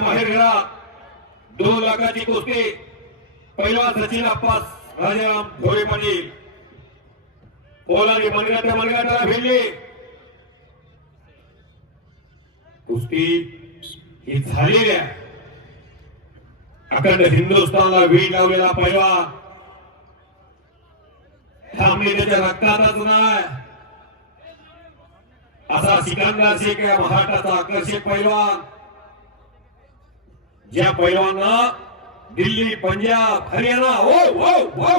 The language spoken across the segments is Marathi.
बाहेर दोन लाखाची कुस्ती. पहिला सचिन अप्पास राजाराम घोरे मंडळी म्हणजे. पोलाने मनगाट्या मनगाट्याला भिडले. कुस्ती ही झालेल्या अखंड हिंदुस्थानला वीट लावलेला पहिला. थांबले त्याच्या रक्तातच नाही. असा सिकंदर शेख या महाराष्ट्राचा आकर्षक पैलवान. ज्या पैलवांना दिल्ली पंजाब हरियाणा हो हो हो.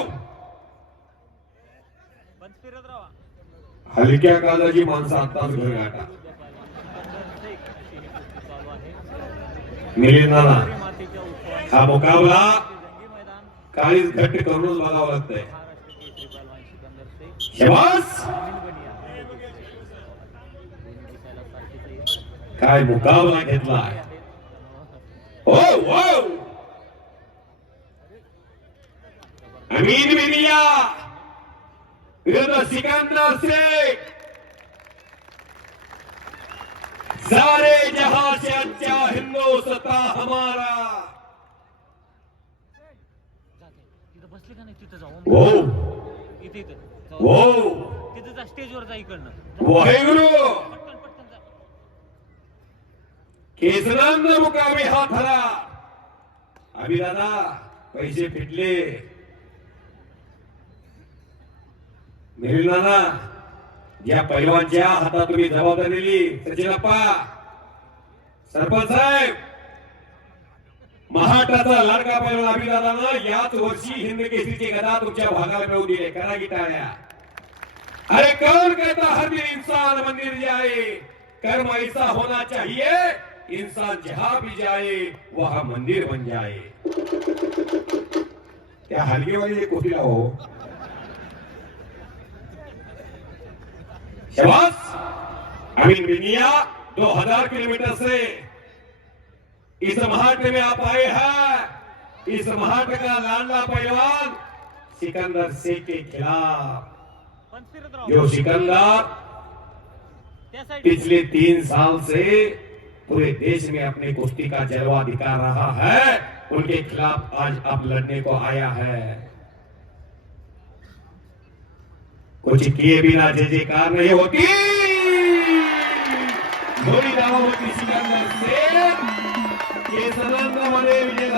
हलक्या काळाची माणसं आत्ताच घर गाठा. चालू हा मुकाबला काळीच घट्ट करूनच बघावं लागतंय. काय मुकाबला घेतलाय? आहे अमीन बिनिया विरुद्ध सिकंदर शेख सारे जहां से अच्छा हिंदुस्तान हमारा जाते. तिथं बसले का नाही तिथं जाऊ हो इथे हो तिथं जा स्टेजवर जा इकडनं पटकन केसरांना मुकामी हा थरा दादा पैसे फिटले. मिळेल नाना ज्या पैलवानच्या हातात तुम्ही जबाबदारी दिली. सचिनप्पा सरपंच साहेब महाराष्ट्राचा लाडका पैलवान अभिदादानं याच वर्षी हिंद केसरीची गदा तुमच्या भागाला मिळवून दिली. करा की टाळ्या. अरे कौन कहता हर दिन इंसान मंदिर जाए कर्म ऐसा होना चाहिए. इंसान जहाँ भी जाए वहाँ मंदिर बन जाए। त्या हलगेवाली कोटीला हो शबास अमीन बिनिया दो हज़ार किलोमीटर से इस महाराष्ट्र में आप आए हैं। इस महाराष्ट्र का लाडला पहलवान सिकंदर शेख के खिलाफ। जो सिकंदर पिछले तीन साल से पूरे देश में अपने कुश्ती का जलवा दिखा रहा है। उनके खिलाफ आज अब लड़ने को आया है। कुछ किए बिना जय जयकार नहीं होती। मोरी दावा होती सिकंदर से केसरांमध्ये विजय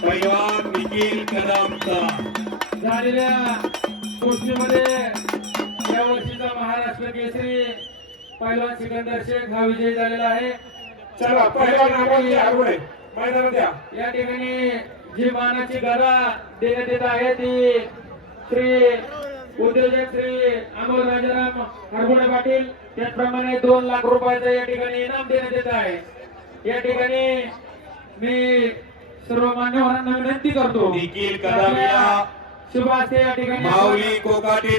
पैलवान निखिल कदमचा झालेल्या या वर्षीचा महाराष्ट्र केसरी पहिलवान सिकंदर शेख हा विजयी झालेला आहे. चला आम्हाला आगवडे मैदानात द्या या ठिकाणी जी मानाची गदा देण्यात येत आहे ती श्री उद्योजक श्री अमोल राजाराम हरगुणे पाटील. त्याचप्रमाणे दोन लाख रुपयाचं या ठिकाणी इनाम देण्यात येत आहे. या ठिकाणी मी सर्व मान्यवरांना विनंती करतो निखिल कदम या. शुभ असते या ठिकाणी माऊली कोकाटे